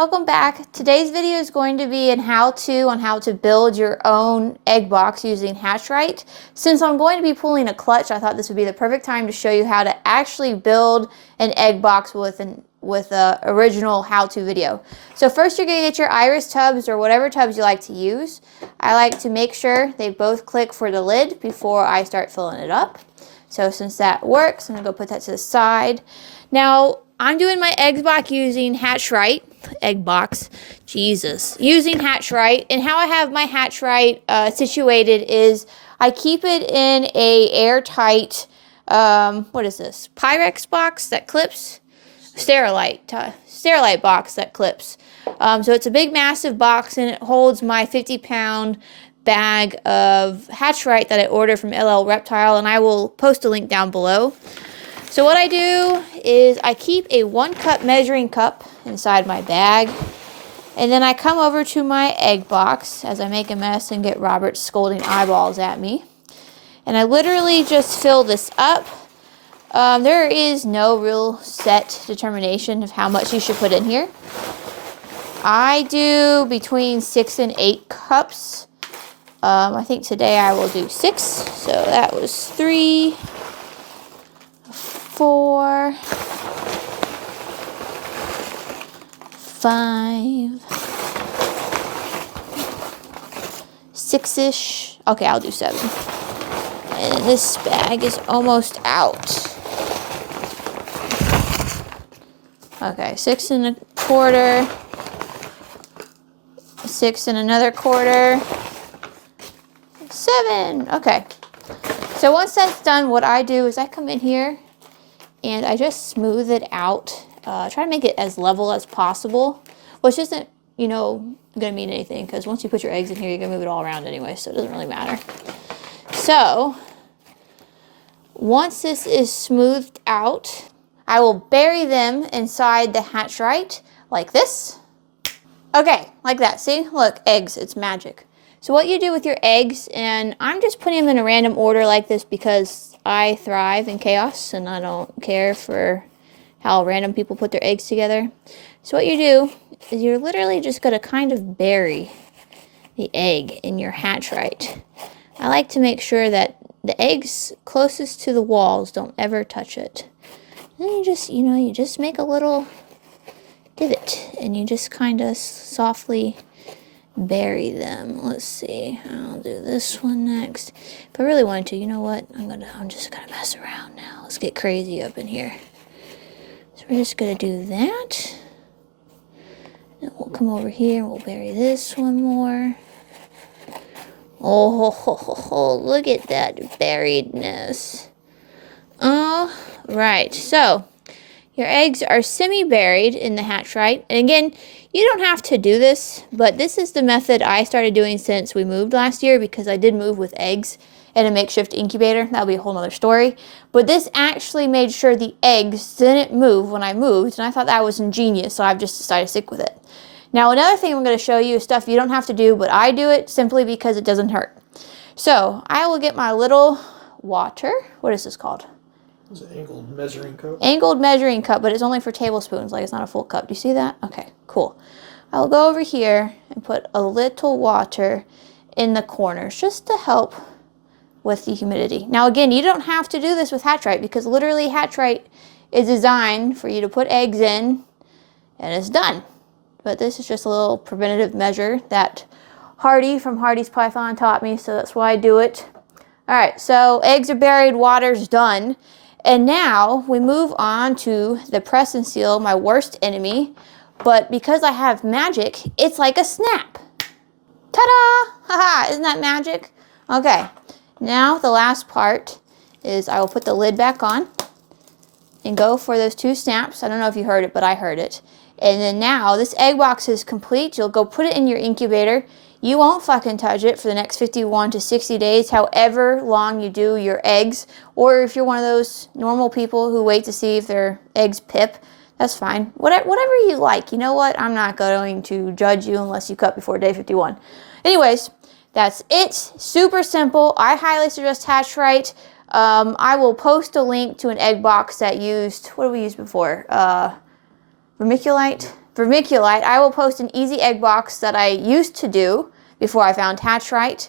welcome back. Today's video is going to be on how to build your own egg box using Hatchrite. Since I'm going to be pulling a clutch, I thought this would be the perfect time to show you how to actually build an egg box with a original how-to video. So first you're going to get your iris tubs or whatever tubs you like to use. I like to make sure they both click for the lid before I start filling it up. So since that works, I'm going to go put that to the side. Now, I'm doing my egg box using Hatchrite. Using Hatchrite. And how I have my Hatchrite situated is I keep it in a airtight, what is this? Pyrex box that clips? Sterilite box that clips. So it's a big, massive box, and it holds my 50-pound bag of Hatchrite that I ordered from LL Reptile, and I will post a link down below. So what I do is I keep a 1-cup measuring cup inside my bag, and then I come over to my egg box as I make a mess and get Robert scolding eyeballs at me. And I literally just fill this up. There is no real set determination of how much you should put in here. I do between 6 and 8 cups. I think today I will do 6. So that was 3, 4, 5, 6-ish. Okay, I'll do 7. And this bag is almost out. Okay, 6 1/4, 6 1/4, 7. Okay. So once that's done, what I do is I come in here and I just smooth it out. Try to make it as level as possible, which isn't, going to mean anything, because once you put your eggs in here, you're going to move it all around anyway, so it doesn't really matter. So once this is smoothed out, I will bury them inside the Hatchrite like this. Okay, like that. See? Look, eggs. It's magic. So what you do with your eggs, and I'm just putting them in a random order like this because I thrive in chaos and I don't care for how random people put their eggs together. So what you do is you're literally just going to kind of bury the egg in your Hatchrite. I like to make sure that the eggs closest to the walls don't ever touch it. And then you just make a little divot and you just kind of softly bury them. Let's see. I'll do this one next. If I really wanted to, you know what? I'm just gonna mess around now. Let's get crazy up in here. So we're just gonna do that. Then we'll come over here and we'll bury this one more. Oh, look at that buriedness. All right, so your eggs are semi-buried in the Hatchrite. And again, you don't have to do this, but this is the method I started doing since we moved last year, because I did move with eggs in a makeshift incubator. That'll be a whole nother story. But this actually made sure the eggs didn't move when I moved, and I thought that was ingenious, so I've just decided to stick with it. Now, another thing I'm going to show you is stuff you don't have to do, but I do it simply because it doesn't hurt. So I will get my little water. What is this called? It's an angled measuring cup. Angled measuring cup, but it's only for tablespoons, like it's not a full cup. Do you see that? Okay, cool. I'll go over here and put a little water in the corners just to help with the humidity. Now again, you don't have to do this with Hatchrite, because literally Hatchrite is designed for you to put eggs in and it's done. But this is just a little preventative measure that Hardy from Hardy's Python taught me, so that's why I do it. All right, so eggs are buried, water's done. And now we move on to the press and seal, my worst enemy. But because I have magic, it's like a snap. Ta-da! Haha, isn't that magic? Okay, now the last part is I will put the lid back on and go for those 2 snaps. I don't know if you heard it, but I heard it. And then now this egg box is complete. You'll go put it in your incubator. You won't fucking touch it for the next 51 to 60 days, however long you do your eggs. Or if you're one of those normal people who wait to see if their eggs pip, that's fine. Whatever you like. You know what? I'm not going to judge you unless you cut before day 51. Anyways, that's it. Super simple. I highly suggest Hatchrite. I will post a link to an egg box that used, what did we use before? Vermiculite. Vermiculite. I will post an easy egg box that I used to do before I found Hatchrite.